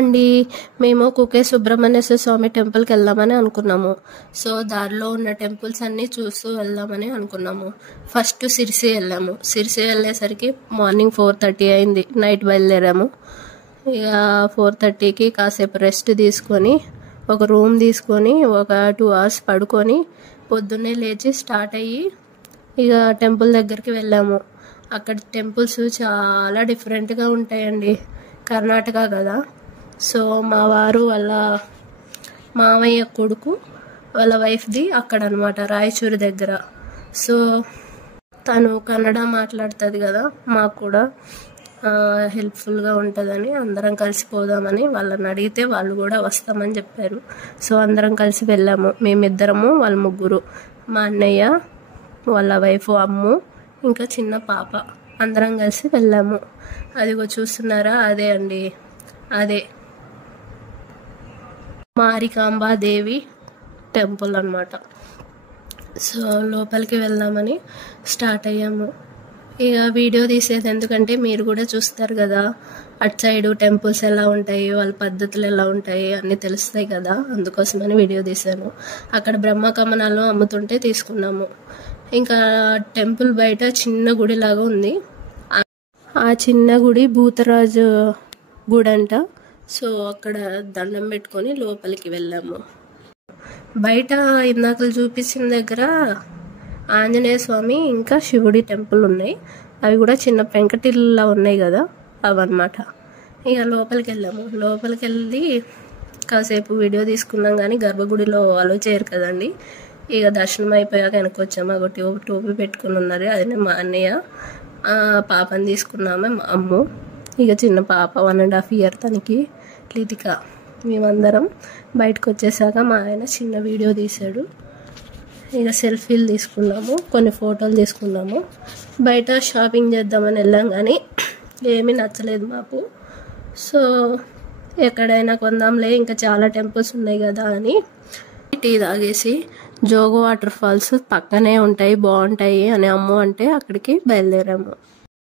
అండి, మేము కుకే సుబ్రహ్మణ్యేశ్వర స్వామి టెంపుల్కి వెళ్దామని అనుకున్నాము. సో దారిలో ఉన్న టెంపుల్స్ అన్నీ చూస్తూ వెళ్దామని అనుకున్నాము. ఫస్ట్ సిరిసి వెళ్ళాము. సిరిసి వెళ్ళేసరికి మార్నింగ్ 4:30 అయింది. నైట్ బయలుదేరాము. ఇక 4:30కి కాసేపు రెస్ట్ తీసుకొని ఒక రూమ్ తీసుకొని ఒక 2 hours పడుకొని పొద్దున్నే లేచి స్టార్ట్ అయ్యి ఇక టెంపుల్ దగ్గరికి వెళ్ళాము. అక్కడ టెంపుల్స్ చాలా డిఫరెంట్గా ఉంటాయండి. కర్ణాటక కదా. సో మా వారు వాళ్ళ మామయ్య కొడుకు వాళ్ళ వైఫ్ది అక్కడ అనమాట, రాయచూరు దగ్గర. సో తను కన్నడ మాట్లాడుతుంది కదా, మాకు కూడా హెల్ప్ఫుల్గా ఉంటుందని అందరం కలిసి పోదామని వాళ్ళని అడిగితే వాళ్ళు కూడా వస్తామని చెప్పారు. సో అందరం కలిసి వెళ్ళాము. మేమిద్దరము, వాళ్ళ ముగ్గురు, మా అన్నయ్య, వాళ్ళ వైఫ్, అమ్ము, ఇంకా చిన్న పాప, అందరం కలిసి వెళ్ళాము. అదిగో చూస్తున్నారా, అదే అండి, అదే మారికాంబాదేవి టెంపుల్ అన్నమాట. సో లోపలికి వెళ్దామని స్టార్ట్ అయ్యాము. ఇక వీడియో తీసేది ఎందుకంటే మీరు కూడా చూస్తారు కదా, అటు సైడ్ టెంపుల్స్ ఎలా ఉంటాయి, వాళ్ళ పద్ధతులు ఎలా ఉంటాయి అన్నీ తెలుస్తాయి కదా, అందుకోసమని వీడియో తీశాను. అక్కడ బ్రహ్మకమనాలు అమ్ముతుంటే తీసుకున్నాము. ఇంకా టెంపుల్ బయట చిన్న గుడిలాగా ఉంది. ఆ చిన్న గుడి భూతరాజు గుడి అంట. సో అక్కడ దండం పెట్టుకొని లోపలికి వెళ్ళాము. బయట ఇందాక చూపించిన దగ్గర ఆంజనేయ స్వామి ఇంకా శివుడి టెంపుల్ ఉన్నాయి. అవి కూడా చిన్న పెంకటిల్లా ఉన్నాయి కదా, అవన్నమాట. ఇక లోపలికి వెళ్ళాము. లోపలికి వెళ్ళి కాసేపు వీడియో తీసుకున్నాం, కానీ గర్భగుడిలో అలో చేయరు కదండి. ఇక దర్శనం అయిపోయాక వెనక్కి వచ్చాము. ఒకటి టోపీ పెట్టుకుని ఉన్నారు, అదే మా అన్నయ్య. పాపని తీసుకున్నామే, మా అమ్ము. ఇక చిన్న పాప 1.5 years తనకి, లితిక. మేమందరం బయటకు వచ్చేసాక మా ఆయన చిన్న వీడియో తీశాడు. ఇక సెల్ఫీలు తీసుకున్నాము, కొన్ని ఫోటోలు తీసుకున్నాము. బయట షాపింగ్ చేద్దామని వెళ్ళాం, కానీ ఏమీ నచ్చలేదు మాకు. సో ఎక్కడైనా కొందాంలే, ఇంకా చాలా టెంపుల్స్ ఉన్నాయి కదా అని టీ తాగేసి జోగు వాటర్ ఫాల్స్ పక్కనే ఉంటాయి, బాగుంటాయి అని అమ్ము అంటే అక్కడికి బయలుదేరాము.